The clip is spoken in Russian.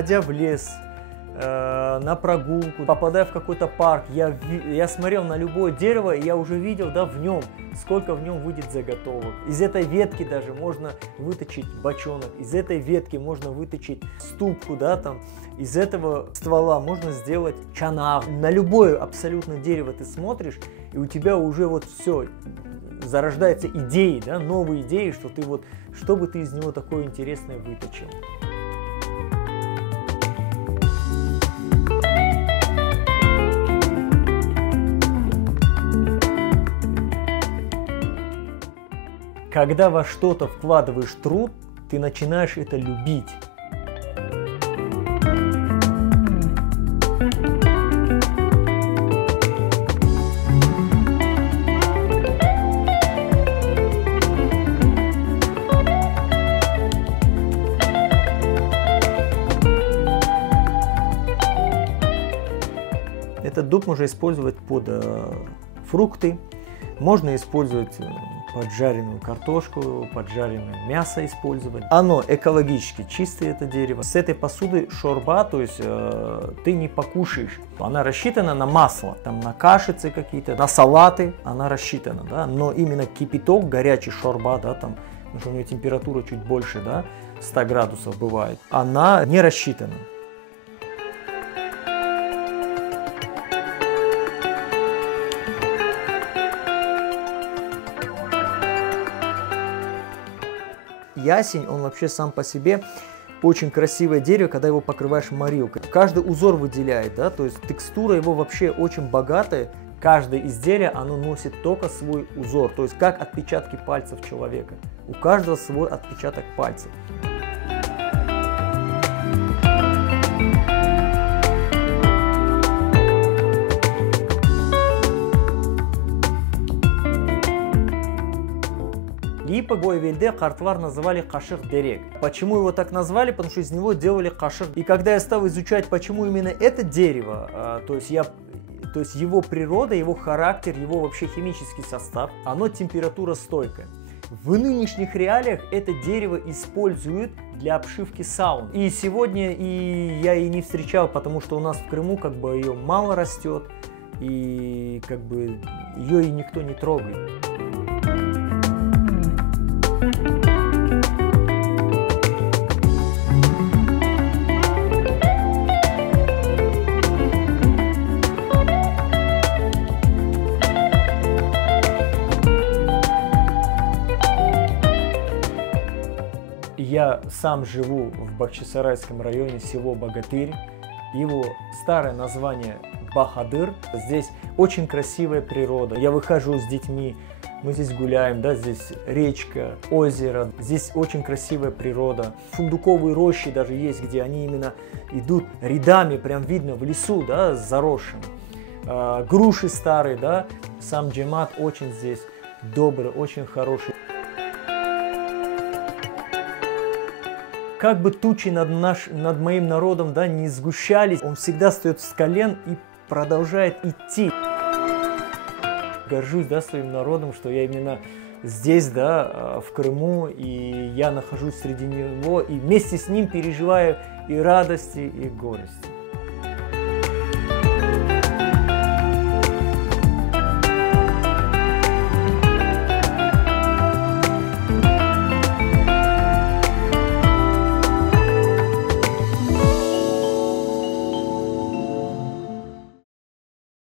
выходя в лес, на прогулку, попадая в какой-то парк, я смотрел на любое дерево, и я уже видел, да, в нем, сколько в нем выйдет заготовок. Из этой ветки даже можно выточить бочонок, из этой ветки можно выточить ступку, да, там, из этого ствола можно сделать чанах. На любое абсолютно дерево ты смотришь, и у тебя уже вот все, зарождаются идеи, да, новые идеи, что ты вот, что бы ты из него такое интересное выточил. Когда во что-то вкладываешь труд, ты начинаешь это любить. Этот дуб можно использовать под фрукты, можно использовать поджаренную картошку, поджаренное мясо использовать. Оно экологически чистое, это дерево. С этой посуды шорба, то есть ты не покушаешь. Она рассчитана на масло, там на кашицы какие-то, на салаты она рассчитана, да. Но именно кипяток, горячий шорба, да, там, потому что у нее температура чуть больше, да, 100 градусов бывает, она не рассчитана. Ясень, он вообще сам по себе очень красивое дерево, когда его покрываешь морилкой. Каждый узор выделяет, да, то есть текстура его вообще очень богатая. Каждое изделие, оно носит только свой узор, то есть как отпечатки пальцев человека. У каждого свой отпечаток пальцев. Липа Гойвельде Хартвар называли каших дерек. Почему его так назвали? Потому что из него делали каших. И когда я стал изучать, почему именно это дерево, то есть его природа, его характер, его вообще химический состав, оно температуростойкое. В нынешних реалиях это дерево используют для обшивки саун. И сегодня я и не встречал, потому что у нас в Крыму как бы ее мало растет, и как бы ее и никто не трогает. Я сам живу в Бахчисарайском районе, село Богатырь. Его старое название Бахадыр. Здесь очень красивая природа. Я выхожу с детьми, мы здесь гуляем, да, здесь речка, озеро. Здесь очень красивая природа. Фундуковые рощи даже есть, где они именно идут рядами, прям видно в лесу, да, заросшим. Груши старые, да. Сам джемат очень здесь добрый, очень хороший. Как бы тучи над моим народом, да, не сгущались, он всегда встает с колен и продолжает идти. Горжусь, да, своим народом, что я именно здесь, да, в Крыму, и я нахожусь среди него, и вместе с ним переживаю и радости, и горести.